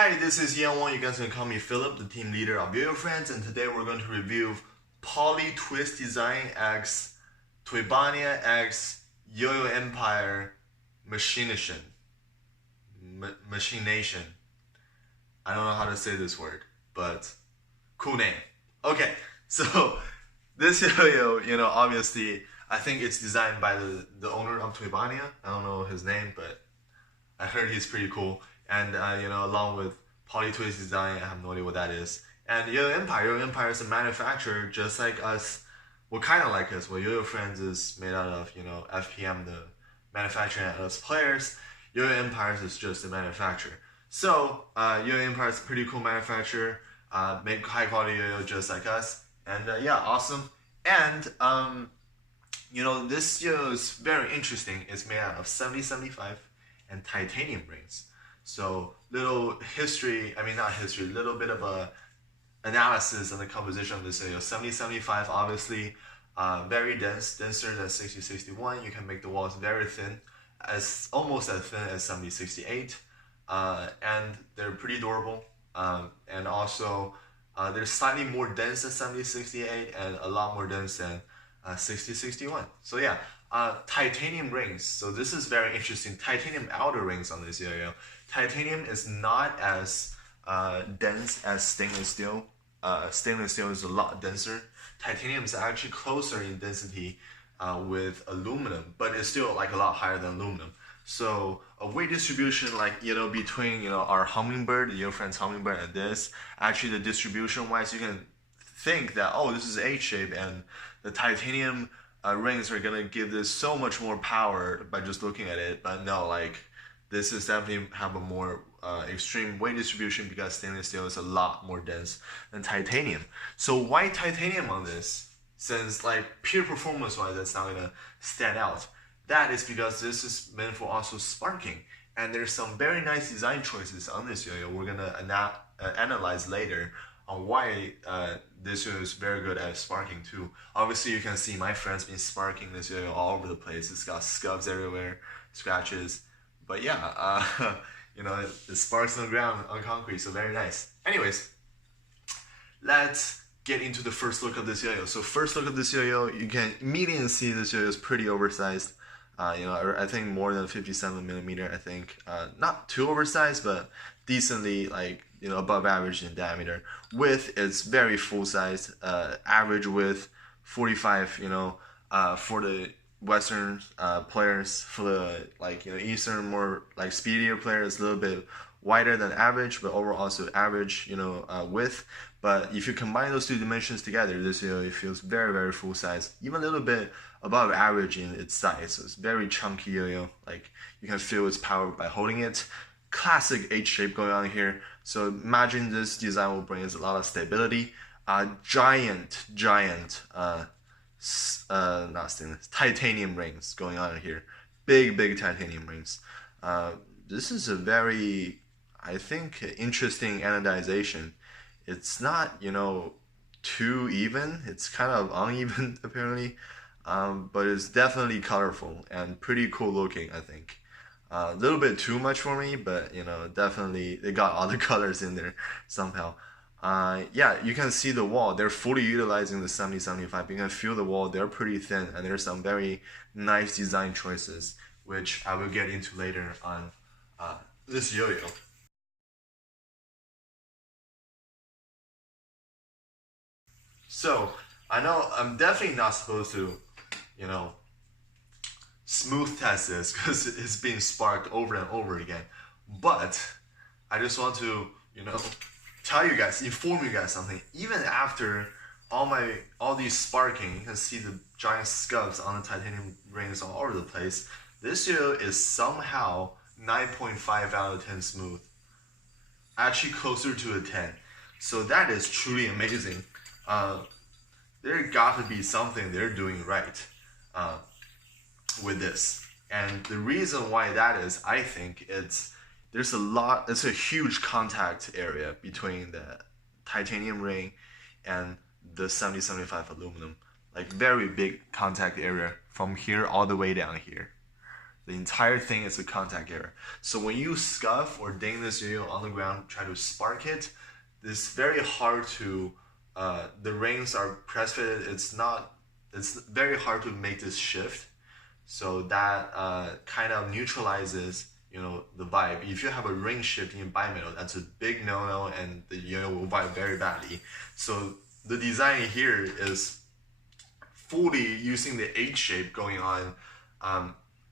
Hi, this is Yan Wang. You guys can call me Philip, the team leader of Yo-Yo Friends, and today we're going to review PolyTwist design X Toybania X YoyoEmpire Machination. Machination. I don't know how to say this word, but cool name. Okay, so this yo-yo, obviously, I think it's designed by the owner of Toybania. I don't know his name, but I heard he's pretty cool. And along with PolyTwist design, I have no idea what that is. And YoyoEmpire is a manufacturer just like us. Well, kind of like us. Well, Yo-Yo Friends is made out of FPM, the manufacturing at us players. YoyoEmpire is just a manufacturer. So YoyoEmpire is a pretty cool manufacturer. Make high quality yo-yo just like us. And yeah, awesome. And this yo-yo is very interesting. It's made out of 7075 and titanium rings. So little history, little bit of a analysis on the composition of this yo-yo. 7075 obviously very denser than 6061. You can make the walls very thin, almost as thin as 7068, and they're pretty durable. And also they're slightly more dense than 7068 and a lot more dense than 6061. So yeah, titanium rings. So this is very interesting. Titanium outer rings on this yo-yo. Titanium is not as dense as stainless steel. Stainless steel is a lot denser. Titanium is actually closer in density with aluminum, but it's still like a lot higher than aluminum. So a weight distribution between our hummingbird, your friend's hummingbird, and this, actually the distribution wise, you can think that, oh, this is H shape and the titanium rings are gonna give this so much more power by just looking at it. But no, this is definitely have a more extreme weight distribution because stainless steel is a lot more dense than titanium. So why titanium on this? Since pure performance wise, that's not gonna stand out. That is because this is meant for also sparking, and there's some very nice design choices on this yo-yo. We're gonna analyze later on why this yo-yo is very good at sparking too. Obviously, you can see my friend's been sparking this yo-yo all over the place. It's got scuffs everywhere, scratches. But yeah, it sparks on the ground, on concrete, so very nice. Anyways, let's get into the first look of this yo-yo. So first look of this yo-yo, you can immediately see this yo-yo is pretty oversized. I think more than 57 millimeter. I think not too oversized, but decently above average in diameter. Width is very full size. Average width 45. For the Western players, for the Eastern more speedier players, a little bit wider than average, but overall also average width. But if you combine those two dimensions together, this yo-yo feels very, very full size, even a little bit above average in its size. So it's very chunky yo-yo. You can feel its power by holding it. Classic H shape going on here. So imagine this design will bring us a lot of stability. Giant not stainless, titanium rings going on here. Big titanium rings. This is a very, I think, interesting anodization. It's not, too even. It's kind of uneven apparently, but it's definitely colorful and pretty cool looking, I think. A little bit too much for me, but definitely they got all the colors in there somehow. Yeah, you can see the wall. They're fully utilizing the 7075. You can feel the wall. They're pretty thin, and there's some very nice design choices, which I will get into later on this yo-yo. So I know I'm definitely not supposed to, smooth test this because it's being sparked over and over again. But I just want to, tell you guys, inform you guys something. Even after all these sparking, you can see the giant scuffs on the titanium rings all over the place. This yo is somehow 9.5 out of 10 smooth. Actually closer to a 10. So that is truly amazing. There got to be something they're doing right with this. And the reason why that is, I think it's a huge contact area between the titanium ring and the 7075 aluminum. Very big contact area from here all the way down here. The entire thing is a contact error. So when you scuff or ding this yo-yo on the ground, try to spark it, it's very hard to, the rings are press fitted, it's very hard to make this shift. So that kind of neutralizes, you know, the vibe. If you have a ring shifting in bimetal, that's a big no-no, and the yo-yo will vibe very badly. So the design here is fully using the H shape going on,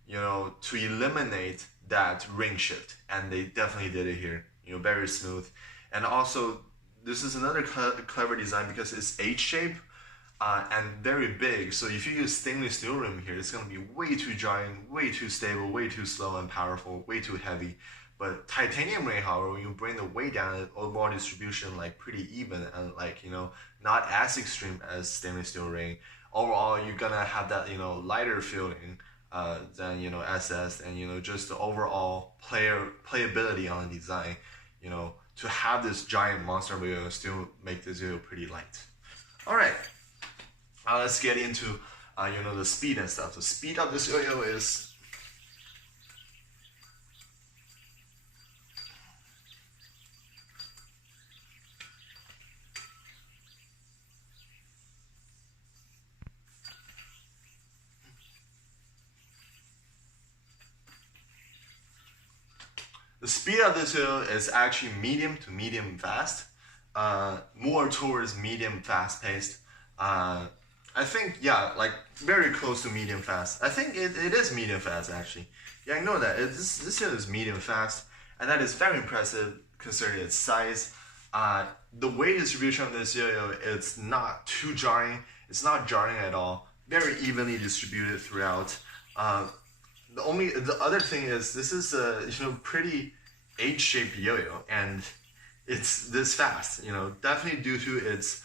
you know, to eliminate that ring shift, and they definitely did it here. You know, very smooth, and also this is another clever design because it's H shape. And very big, so if you use stainless steel rim here, it's going to be way too jarring, way too stable, way too slow and powerful, way too heavy. But titanium ring, however, when you bring the weight down, overall distribution like pretty even and like, you know, not as extreme as stainless steel ring. Overall, you're gonna have that, you know, lighter feeling than, you know, SS, and, you know, just the overall playability on the design, you know, to have this giant monster video still make this video pretty light. All right. Now let's get into, you know, the speed and stuff. The speed of this yo-yo is actually medium to medium fast, more towards medium fast paced. I think, yeah, like very close to medium fast. I think it is medium fast actually. Yeah, I know that. This yo is medium fast, and that is very impressive considering its size. The weight distribution of this yo-yo, it's not too jarring. It's not jarring at all. Very evenly distributed throughout. The other thing is this is a, you know, pretty H-shaped yo-yo, and it's this fast. You know, definitely due to its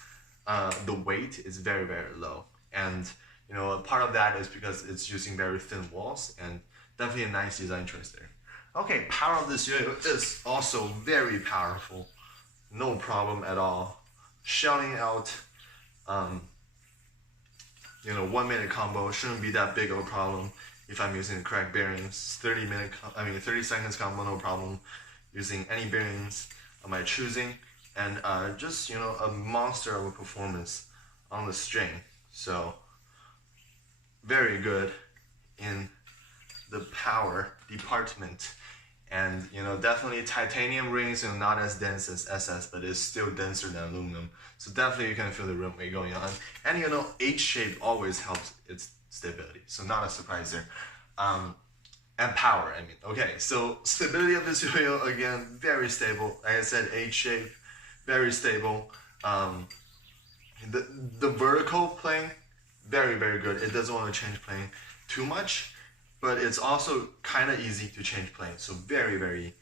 the weight is very, very low, and, you know, part of that is because it's using very thin walls, and definitely a nice design choice there. Okay, power of this yo-yo is also very powerful, no problem at all. Shelling out, you know, 1 minute combo shouldn't be that big of a problem if I'm using the correct bearings. 30 seconds combo, no problem. Using any bearings of my choosing. And just, you know, a monster of a performance on the string. So very good in the power department. And, you know, definitely titanium rings, you know, not as dense as SS, but it's still denser than aluminum. So definitely you can feel the rim weight going on. And, you know, H shape always helps its stability. So not a surprise there. And power, I mean. Okay, so stability of this yo-yo, again, very stable. Like I said, H shape, very stable. The vertical playing, very, very good. It doesn't want to change playing too much, but it's also kind of easy to change playing. So very, very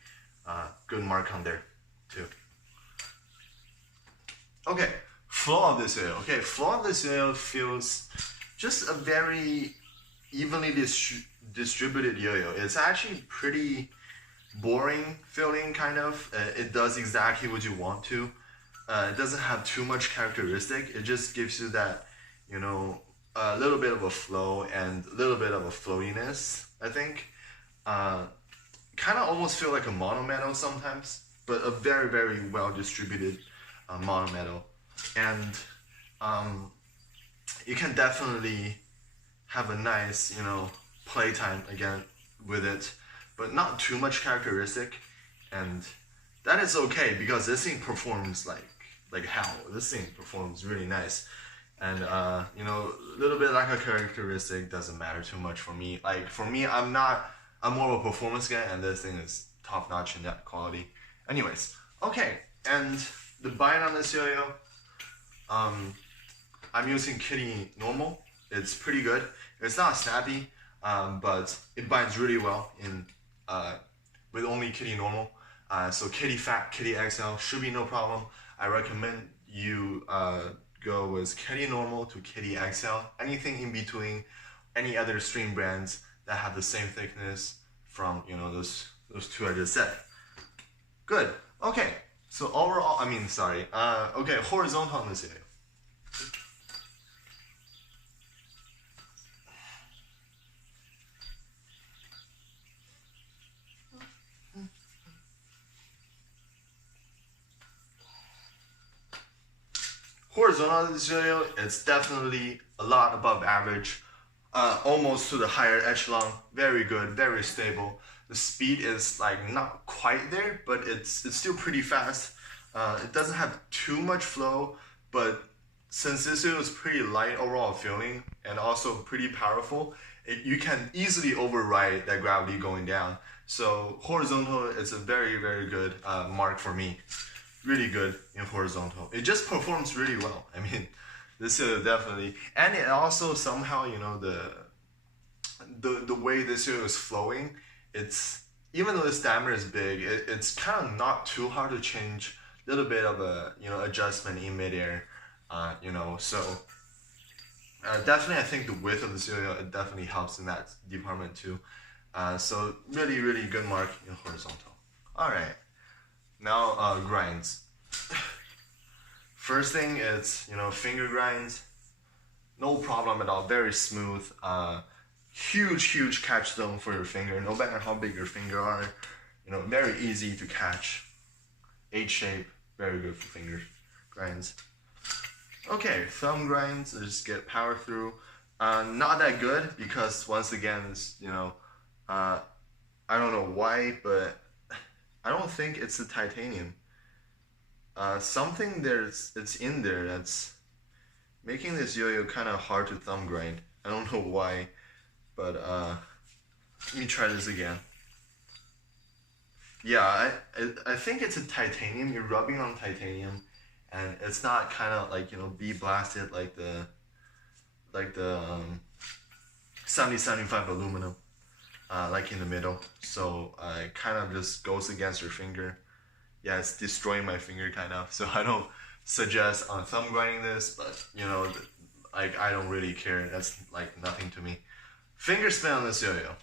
good mark on there too. Okay, flow of this yo-yo. Okay, flow of this yo-yo feels just a very evenly distributed yo-yo. It's actually pretty boring feeling, kind of. It does exactly what you want to. It doesn't have too much characteristic. It just gives you that, you know, a little bit of a flow and a little bit of a flowiness, I think. Kind of almost feel like a mono metal sometimes, but a very, very well distributed mono metal. And you can definitely have a nice, you know, playtime again with it, but not too much characteristic. And that is okay because this thing performs like hell. This thing performs really nice. And, you know, a little bit like a characteristic doesn't matter too much for me. Like, for me, I'm more of a performance guy, and this thing is top notch in that quality. Anyways, okay, and the bind on this yo-yo, I'm using Kitty Normal. It's pretty good. It's not snappy, but it binds really well in with only Kitty Normal. So Kitty Fat, Kitty XL should be no problem. I recommend you go with Kitty Normal to Kitty XL. Anything in between, any other string brands that have the same thickness from, you know, those two I just said. Good. Okay. So overall, okay, horizontal on this yo-yo. Horizontal of this yo-yo, it's definitely a lot above average, almost to the higher echelon. Very good, very stable. The speed is like not quite there, but it's still pretty fast. It doesn't have too much flow, but since this yo-yo is pretty light overall feeling and also pretty powerful, you can easily override that gravity going down. So horizontal is a very, very good mark for me. Really good in horizontal. It just performs really well. I mean, this is definitely, and it also somehow, you know, the way this yo-yo is flowing, it's, even though this diameter is big, it's kind of not too hard to change. A little bit of a, you know, adjustment in midair, you know, so definitely I think the width of this yo-yo, it definitely helps in that department too. So really, really good mark in horizontal. All right, now grinds. First thing is, you know, finger grinds, no problem at all, very smooth. Huge catch zone for your finger, no matter how big your finger are, you know, very easy to catch. H shape, very good for finger grinds. Okay, thumb grinds, just get power through. Not that good because once again, it's, you know, I don't know why, but I don't think it's the titanium. Something it's in there that's making this yo-yo kind of hard to thumb grind. I don't know why, but let me try this again. Yeah, I think it's a titanium. You're rubbing on titanium, and it's not kind of like, you know, bead blasted like the 7075 aluminum, like in the middle. So it kind of just goes against your finger. Yeah, it's destroying my finger kind of. So I don't suggest on thumb grinding this, but you know, like I don't really care. That's like nothing to me. Finger spin on this yo-yo.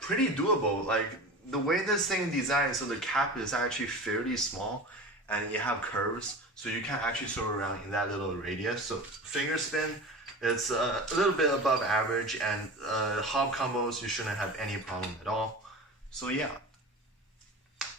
Pretty doable. Like the way this thing is designed, so the cap is actually fairly small, and you have curves, so you can actually sort around in that little radius. So finger spin, it's a little bit above average, and hop combos you shouldn't have any problem at all. So yeah.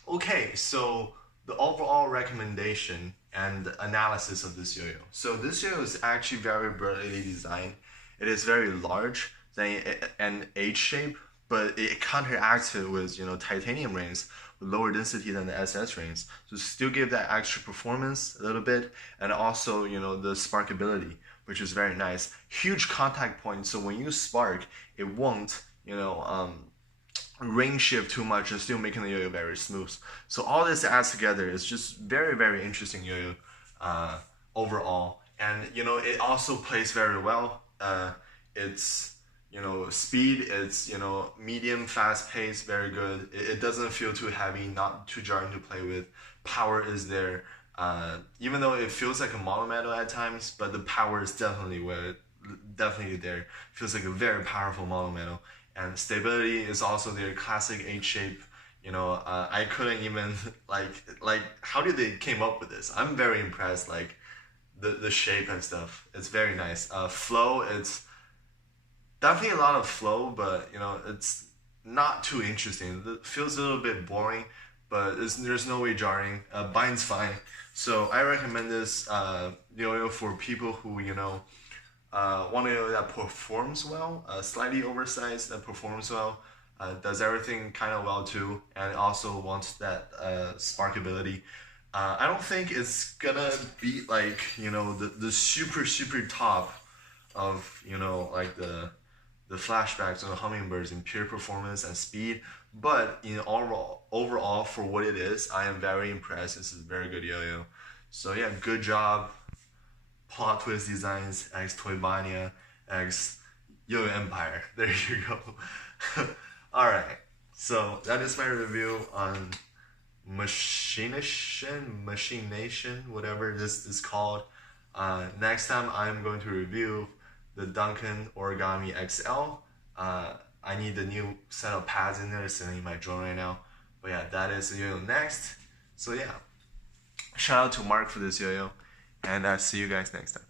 Okay, so the overall recommendation and analysis of this yo-yo. So this yo-yo is actually very brilliantly designed. It is very large and H shape, but it counteracts it with, you know, titanium rings with lower density than the SS rings. So still give that extra performance a little bit, and also, you know, the sparkability, which is very nice. Huge contact point, so when you spark, it won't, you know, ring shift too much and still making the yo-yo very smooth. So all this adds together is just very, very interesting yo-yo overall. And, you know, it also plays very well. It's, you know, speed, it's, you know, medium, fast pace, very good. It doesn't feel too heavy, not too jarring to play with. Power is there. Even though it feels like a monometal at times, but the power is definitely there. Feels like a very powerful monometal. And stability is also their classic H shape. You know, I couldn't even like how did they came up with this? I'm very impressed. Like the shape and stuff. It's very nice. Flow, it's definitely a lot of flow, but you know, it's not too interesting. It feels a little bit boring, but there's no way jarring. Bind's fine. So I recommend this yo-yo for people who, you know, want a yo-yo that performs well, slightly oversized that performs well, does everything kind of well too, and also wants that sparkability. I don't think it's gonna be like, you know, the super top of, you know, like the flashbacks or the hummingbirds in pure performance and speed, but in overall for what it is, I am very impressed. This is a very good yo-yo. So yeah, good job, PolyTwist Designs x Toybania x YoyoEmpire. There you go. All right, so that is my review on Machination, whatever this is called. Next time I'm going to review the Duncan Origami XL. I need the new set of pads in there sitting in my drawer right now. But yeah, that is the yo-yo next. So yeah, shout out to Mark for this yo-yo, and I'll see you guys next time.